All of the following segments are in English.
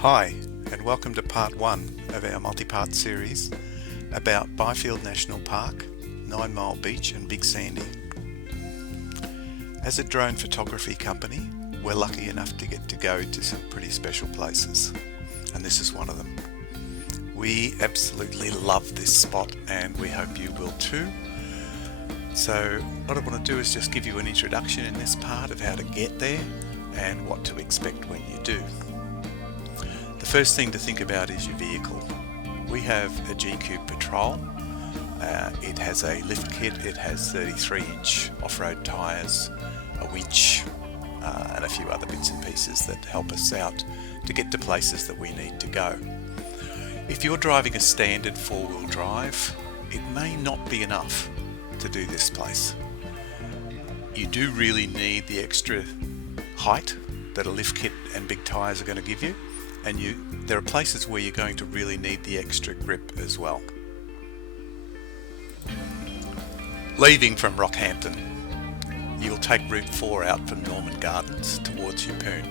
Hi, and welcome to part one of our multi-part series about Byfield National Park, 9 Mile Beach and Big Sandy. As a drone photography company, we're lucky enough to get to go to some pretty special places, and this is one of them. We absolutely love this spot and we hope you will too. So what I want to do is just give you an introduction in this part of how to get there and what to expect when you do. The first thing to think about is your vehicle. We have a G-Cube Patrol. It has a lift kit, it has 33-inch off-road tyres, a winch, and a few other bits and pieces that help us out to get to places that we need to go. If you're driving a standard four-wheel drive, it may not be enough to do this place. You do really need the extra height that a lift kit and big tyres are going to give you, and there are places where you're going to really need the extra grip as well. Leaving from Rockhampton, you'll take Route 4 out from Norman Gardens towards Yeppoon,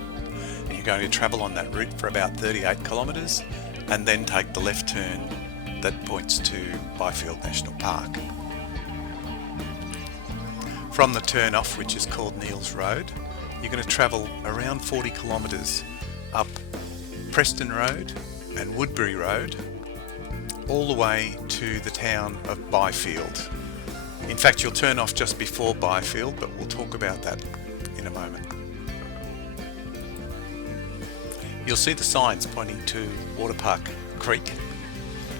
and you're going to travel on that route for about 38 kilometres and then take the left turn that points to Byfield National Park. From the turn off, which is called Neils Road, you're going to travel around 40 kilometres up Preston Road and Woodbury Road all the way to the town of Byfield. In fact, you'll turn off just before Byfield, but we'll talk about that in a moment. You'll see the signs pointing to Waterpark Creek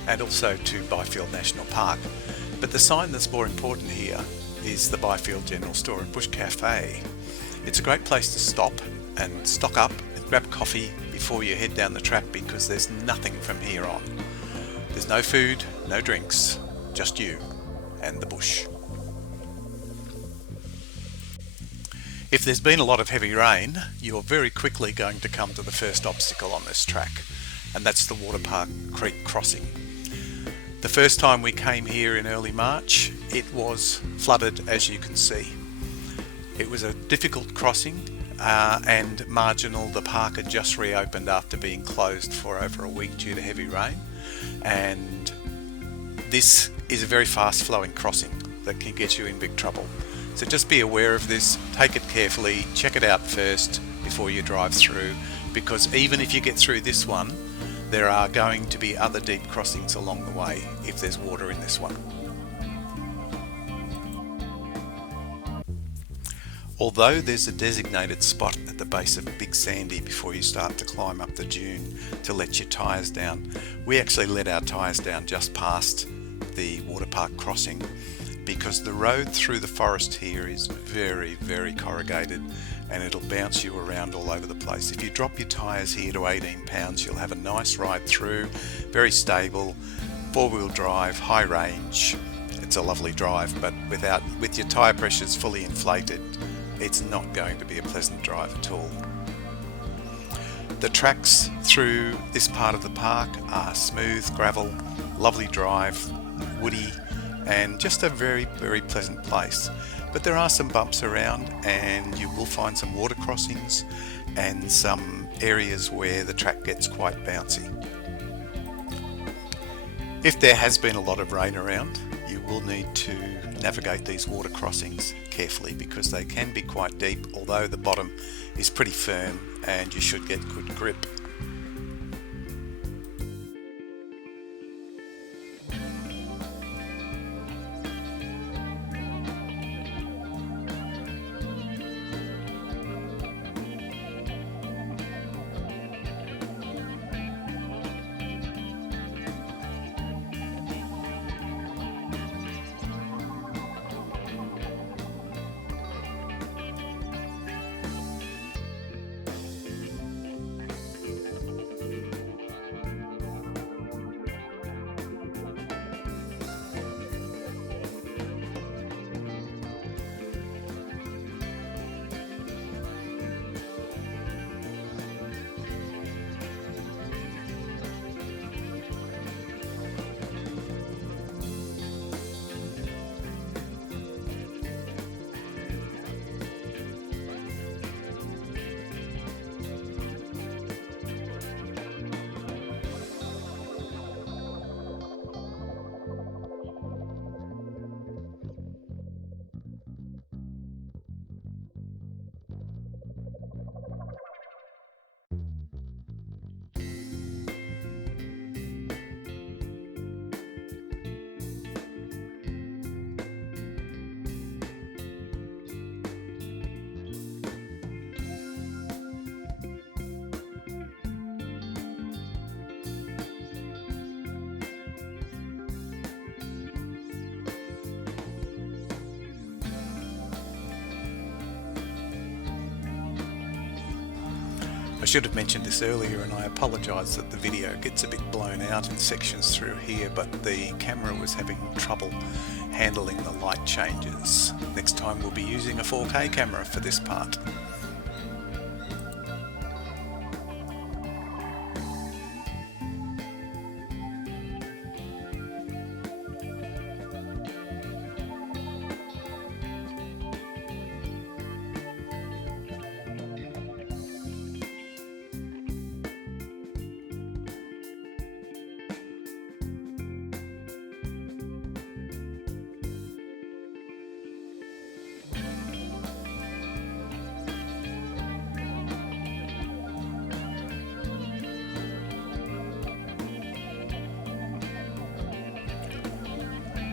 and also to Byfield National Park, but the sign that's more important here is the Byfield General Store and Bush Cafe. It's a great place to stop and stock up and grab coffee before you head down the track, because there's nothing from here on. There's no food, no drinks, just you and the bush. If there's been a lot of heavy rain, you're very quickly going to come to the first obstacle on this track, and that's the Waterpark Creek crossing. The first time we came here in early March, it was flooded, as you can see. It was a difficult crossing and marginal. The park had just reopened after being closed for over a week due to heavy rain, and this is a very fast flowing crossing that can get you in big trouble. So just be aware of this, take it carefully, check it out first before you drive through, because even if you get through this one, there are going to be other deep crossings along the way if there's water in this one. Although there's a designated spot at the base of Big Sandy before you start to climb up the dune to let your tyres down, we actually let our tyres down just past the Waterpark crossing, because the road through the forest here is very, very corrugated and it'll bounce you around all over the place. If you drop your tyres here to 18 pounds, you'll have a nice ride through, very stable, four-wheel drive, high range. It's a lovely drive, but with your tyre pressures fully inflated, it's not going to be a pleasant drive at all. The tracks through this part of the park are smooth gravel, lovely drive, woody, and just a very, very pleasant place. But there are some bumps around, and you will find some water crossings and some areas where the track gets quite bouncy. If there has been a lot of rain around, you will need to navigate these water crossings carefully, because they can be quite deep, although the bottom is pretty firm and you should get good grip. I should have mentioned this earlier, and I apologise that the video gets a bit blown out in sections through here, but the camera was having trouble handling the light changes. Next time we'll be using a 4K camera for this part.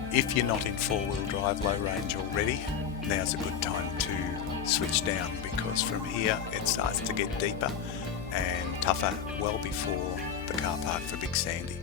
If you're not in four-wheel drive low range already, now's a good time to switch down, because from here it starts to get deeper and tougher well before the car park for Big Sandy.